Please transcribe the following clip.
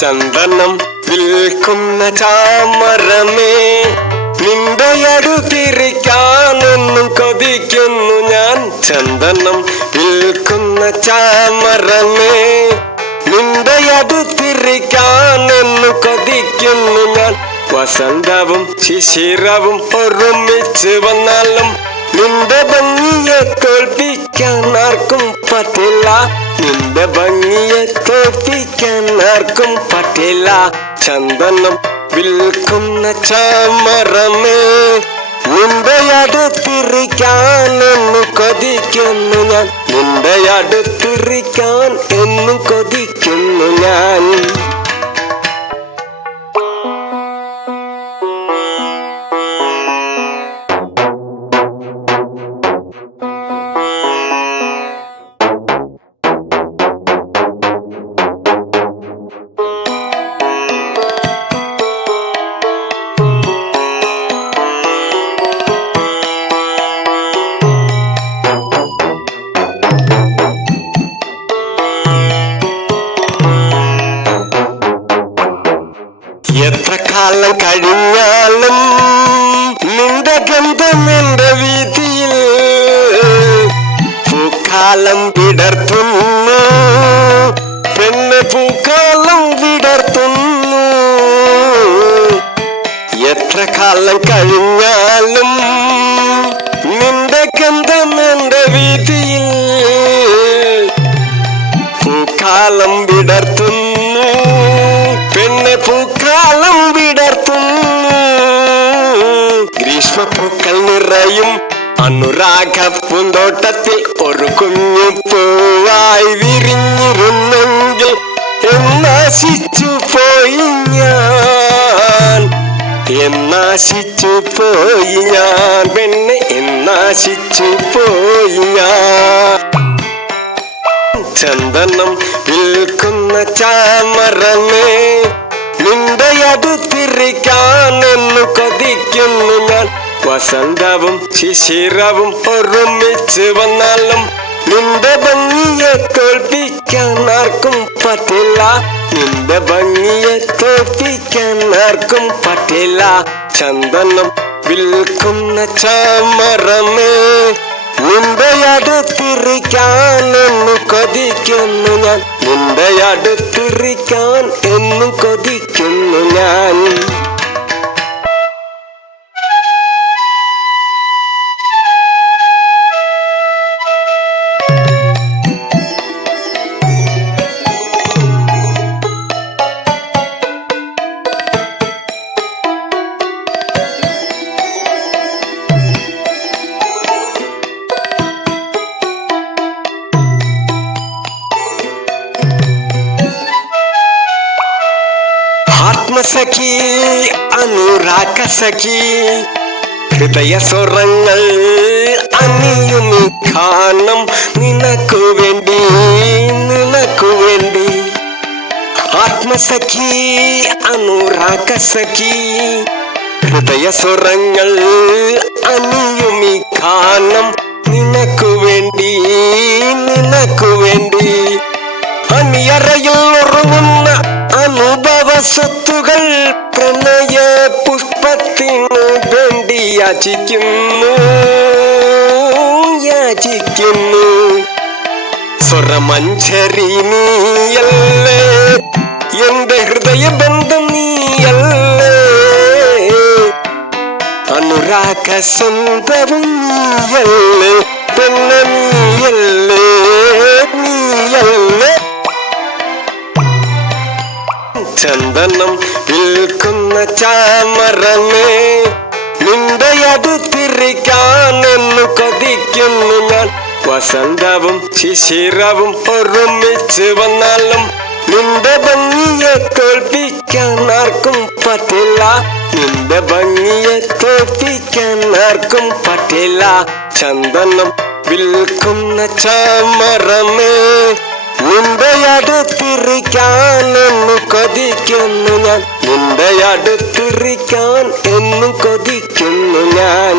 ചന്ദനം വിൽക്കുന്ന ചാമരമേ, നിന്റെ അടുത്തിരിക്കാനെന്നും കൊതിക്കുന്നു ഞാൻ. ചന്ദനം വിൽക്കുന്ന ചാമരമേ, നിന്റെ അടുത്തിരിക്കാനെന്നും കൊതിക്കുന്നു ഞാൻ. വസന്തവും ശിശിരവും ഒരുമിച്ച് വന്നാലും നിന്റെ ഭംഗിയെ തോൽപ്പിക്കാൻ ആർക്കും പറ്റില്ല. നിന്റെ ഭംഗിയെ തോൽപ്പിക്കാൻ ആർക്കും പറ്റില്ല. ചന്ദനം വിൽക്കുന്ന ചാമരമേ, നിന്റെ അടുത്തിരിക്കാൻ എന്നും കൊതിക്കുന്നു ഞാൻ. നിന്റെ അടുത്തിരിക്കാൻ എന്നും കൊതിക്കുന്നു ഞാൻ. എത്ര കാലം കഴിഞ്ഞാലും നിന്റെ ഗന്ധം എന്റെ വീതിയിൽ പൂക്കാലം വിടർത്തുന്നു. പെണ്ണ് പൂക്കാലം വിടർത്തുന്നു. എത്ര കാലം കഴിഞ്ഞാലും നിന്റെ ഗന്ധം എന്റെ വീതിയിൽ പൂക്കാലം വിടർത്തുന്നു. പെണ്ണ് പൂക്കാലം വിടർത്തുന്നു. ഗ്രീഷ്മപ്പൂക്കൾ നിറയും അനുരാഗ പൂന്തോട്ടത്തിൽ ഒരു കുഞ്ഞു പൂവായി വിരിഞ്ഞിരുന്നെങ്കിൽ എന്നാശിച്ചു പോയി ഞാൻ. എന്നാശിച്ചു പോയി ഞാൻ. പെണ്ണ് എന്നാശിച്ചു പോയി ഞാൻ. ചന്ദനം വിൽക്കുന്ന ചാമരമേ, നിന്റെ അടുത്തിരിക്കാൻ എന്നും കൊതിക്കുന്നു ഞാൻ. വസന്തവും ശിശിരവും ഒരുമിച്ച് വന്നാലും നിന്റെ ഭംഗിയെ തോൽപ്പിക്കാൻ ആർക്കും പറ്റില്ല. നിന്റെ ഭംഗിയെ തോൽപ്പിക്കാൻ ആർക്കും പറ്റില്ല. ചന്ദനം വിൽക്കുന്ന ചാമരമേ, നിന്റെ അടുത്തിരിക്കാൻ എന്നും കൊതിക്കുന്നു ഞാൻ. നിന്റെ അടുത്തിരിക്കാൻ എന്നും കൊതിക്കുന്നു ഞാൻ. ആത്മസഖി അനുരാഗ സഖി, ഹൃദയ സ്വരങ്ങൾ അണിയുമീ ഗാനം നിനക്കു വേണ്ടി, നിനക്കു വേണ്ടി. ആത്മസഖി അനുരാഗ സഖി, ഹൃദയ സ്വരങ്ങൾ അണിയുമീ ഗാനം നിനക്കു വേണ്ടി, നിനക്കു വേണ്ടി. അണിയറയിൽ ഉറങ്ങുന്ന അനുഭവ സ്വത്തുകൾ പ്രണയ പുഷ്പത്തിനു വേണ്ടി യാചിക്കുന്നു, യാചിക്കുന്നു. സ്വരമഞ്ജരി നീയല്ലേ, എന്റെ ഹൃദയബന്ധം നീയല്ലേ. അനുരാഗ സ്വന്തവും നീയല്ലേ, പെണ്ണ നീയല്ലേ, നീയല്ലേ. ചന്ദനം വിൽക്കുന്ന ചാമരമേ, നിന്റെ അടുത്തിരിക്കാൻ എന്നും കൊതിക്കുന്നു ഞാൻ. വസന്തവും ശിശിരവും ഒരുമിച്ച് വന്നാലും നിന്റെ ഭംഗിയെ തോൽപ്പിക്കാൻ ആർക്കും പറ്റില്ല. നിന്റെ ഭംഗിയെ തോൽപ്പിക്കാൻ ആർക്കും പറ്റില്ല. ചന്ദനം വിൽക്കുന്ന ചാമരമേ, നിന്റെ അടുത്തിരിക്കാൻ എന്നും കൊതിക്കുന്നു ഞാൻ. നിന്റെ അടുത്തിരിക്കാൻ എന്നും കൊതിക്കുന്നു ഞാൻ.